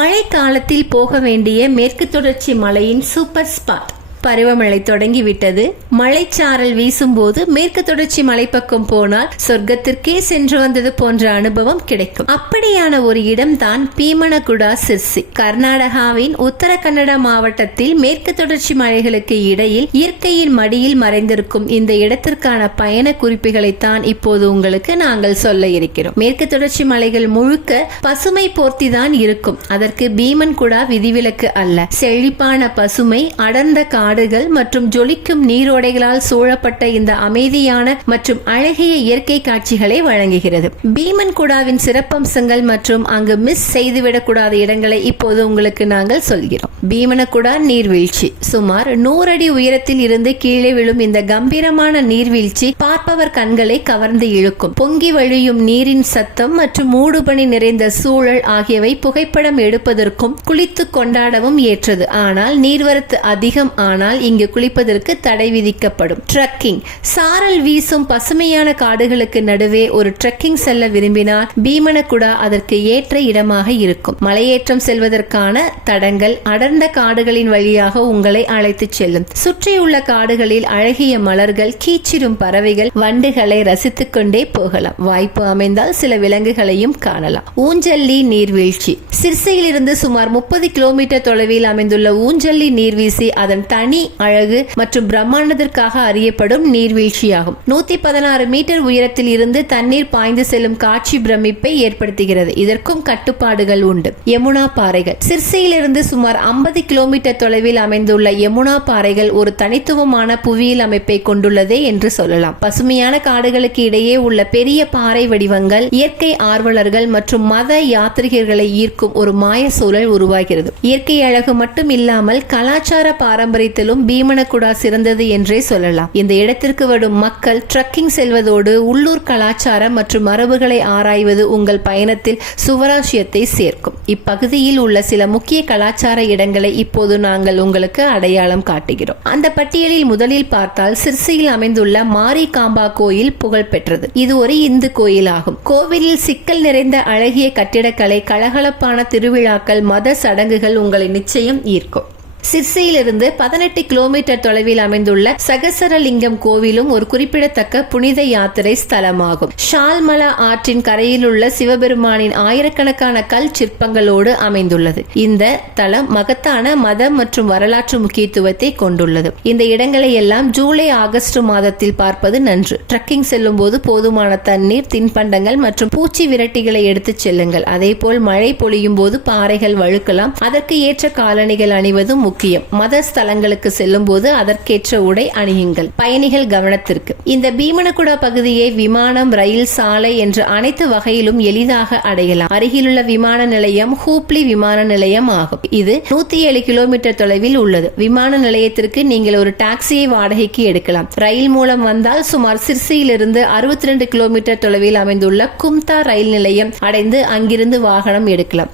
மழை காலத்தில் போக வேண்டிய மேற்கு தொடர்ச்சி மலையின் சூப்பர் ஸ்பாட். பருவமழை தொடங்கிவிட்டது. மழைச்சாரல் வீசும்போது மேற்கு தொடர்ச்சி மலைப்பக்கம் போனால் சொர்க்கத்திற்கே சென்று வந்தது போன்ற அனுபவம் கிடைக்கும். அப்படியான ஒரு இடம்தான் பீமனகுடா சிர்சி. கர்நாடகாவின் உத்தர கன்னட மாவட்டத்தில் மேற்கு தொடர்ச்சி மலைகளுக்கு இடையில் இயற்கையின் மடியில் மறைந்திருக்கும் இந்த இடத்திற்கான பயண குறிப்புகளைத்தான் இப்போது உங்களுக்கு நாங்கள் சொல்ல இருக்கிறோம். மேற்கு தொடர்ச்சி மலைகள் முழுக்க பசுமை போர்த்திதான் இருக்கும். அதற்கு பீமன் குடா விதிவிலக்கு அல்ல. செழிப்பான பசுமை அடர்ந்த காடுகள் மற்றும் ஜொலிக்கும் நீரோடைகளால் சூழப்பட்ட இந்த அமைதியான மற்றும் அழகிய இயற்கை காட்சிகளை வழங்குகிறது. பீமன் குடாவின் சிறப்பம்சங்கள் மற்றும் அங்கு மிஸ் செய்துவிடக்கூடாத இடங்களை இப்போது உங்களுக்கு நாங்கள் சொல்கிறோம். பீமனகுடா நீர்வீழ்ச்சி. சுமார் நூறு அடி உயரத்தில் இருந்து கீழே விழும் இந்த கம்பீரமான நீர்வீழ்ச்சி பார்ப்பவர் கண்களை கவர்ந்து இழுக்கும். பொங்கி வழியும் நீரின் சத்தம் மற்றும் மூடுபனி நிறைந்த சூழல் ஆகியவை புகைப்படம் எடுப்பதற்கும் குளித்து கொண்டாடவும் ஏற்றது. ஆனால் நீர்வரத்து அதிகம் ஆன ஆனால் இங்கு குளிப்பதற்கு தடை விதிக்கப்படும். ட்ரக்கிங் சாரல் வீசும் பசுமையான காடுகளுக்கு நடுவே ஒரு ட்ரெக்கிங் செல்ல விரும்பினால் பீமனகுடா அதற்கு ஏற்ற இடமாக இருக்கும். மலையேற்றம் செல்வதற்கான தடங்கள் அடர்ந்த காடுகளின் வழியாக உங்களை அழைத்துச் செல்லும். சுற்றியுள்ள காடுகளில் அழகிய மலர்கள் கீச்சிடும் பறவைகள் வண்டுகளை ரசித்துக் கொண்டே போகலாம். வாய்ப்பு அமைந்தால் சில விலங்குகளையும் காணலாம். ஊஞ்சல்லி நீர்வீழ்ச்சி. சிர்சையிலிருந்து சுமார் முப்பது கிலோமீட்டர் தொலைவில் அமைந்துள்ள ஊஞ்சல்லி நீர்வீழ்ச்சி அதன் தனி தனி அழகு மற்றும் பிரம்மாண்டத்திற்காக அறியப்படும் நீர்வீழ்ச்சியாகும். நூத்தி பதினாறு மீட்டர் உயரத்தில் இருந்து தண்ணீர் பாய்ந்து செல்லும் காட்சி பிரமிப்பை ஏற்படுத்துகிறது. இதற்கும் கட்டுப்பாடுகள் உண்டு. யமுனா பாறைகள். சிர்சையிலிருந்து சுமார் ஐம்பது கிலோமீட்டர் தொலைவில் அமைந்துள்ள யமுனா பாறைகள் ஒரு தனித்துவமான புவியியல் அமைப்பை கொண்டுள்ளதே என்று சொல்லலாம். பசுமையான காடுகளுக்கு இடையே உள்ள பெரிய பாறை வடிவங்கள் இயற்கை ஆர்வலர்கள் மற்றும் மத யாத்ரிகர்களை ஈர்க்கும் ஒரு மாய சூழல் உருவாகிறது. இயற்கை அழகு மட்டும் இல்லாமல் கலாச்சார பாரம்பரியத்தை பாரம்பரியத்திலும் பீமனகுடா சிறந்தது என்றே சொல்லலாம். இந்த இடத்திற்கு வரும் மக்கள் ட்ரக்கிங் செல்வதோடு உள்ளூர் கலாச்சாரம் மற்றும் மரபுகளை ஆராய்வது உங்கள் பயணத்தில் சுவராசியத்தை சேர்க்கும். இப்பகுதியில் உள்ள சில முக்கிய கலாச்சார இடங்களை இப்போது நாங்கள் உங்களுக்கு அடையாளம் காட்டுகிறோம். அந்த பட்டியலில் முதலில் பார்த்தால் சிர்சியில் அமைந்துள்ள மாரி காம்பா கோயில் புகழ் பெற்றது. இது ஒரு இந்து கோயில் ஆகும் கோவிலில் சிக்கல் நிறைந்த அழகிய கட்டிடக்கலை கலகலப்பான திருவிழாக்கள் மத சடங்குகள் உங்களை நிச்சயம் ஈர்க்கும். சிர்சையிலிருந்து பதினெட்டு கிலோமீட்டர் தொலைவில் அமைந்துள்ள சகசரலிங்கம் கோவிலும் ஒரு குறிப்பிடத்தக்க புனித யாத்திரை ஸ்தலமாகும். ஷால்மலா ஆற்றின் கரையில் உள்ள சிவபெருமானின் ஆயிரக்கணக்கான கல் சிற்பங்களோடு அமைந்துள்ளது. இந்த தலம் மகத்தான மதம் மற்றும் வரலாற்று முக்கியத்துவத்தை கொண்டுள்ளது. இந்த இடங்களை எல்லாம் ஜூலை ஆகஸ்ட் மாதத்தில் பார்ப்பது நன்று. ட்ரக்கிங் செல்லும் போது போதுமான தண்ணீர் தின்பண்டங்கள் மற்றும் பூச்சி விரட்டிகளை எடுத்துச் செல்லுங்கள். அதேபோல் மழை பொழியும் போது பாறைகள் வழுக்கலாம். அதற்கு ஏற்ற காலணிகள் அணிவதும் முக்கியம். மத ஸ்தலங்களுக்கு செல்லும் போது அதற்கேற்ற உடை அணியுங்கள். பயணிகள் கவனத்திற்கு. இந்த பீமனகுடா பகுதியை விமானம் ரயில் சாலை என்று அனைத்து வகையிலும் எளிதாக அடையலாம். அருகிலுள்ள விமான நிலையம் ஹூப்ளி விமான நிலையம் ஆகும். இது நூத்தி ஏழு கிலோமீட்டர் தொலைவில் உள்ளது. விமான நிலையத்திற்கு நீங்கள் ஒரு டாக்ஸியை வாடகைக்கு எடுக்கலாம். ரயில் மூலம் வந்தால் சுமார் சிர்சியிலிருந்து அறுபத்தி ரெண்டு கிலோமீட்டர் தொலைவில் அமைந்துள்ள கும்தா ரயில் நிலையம் அடைந்து அங்கிருந்து வாகனம் எடுக்கலாம்.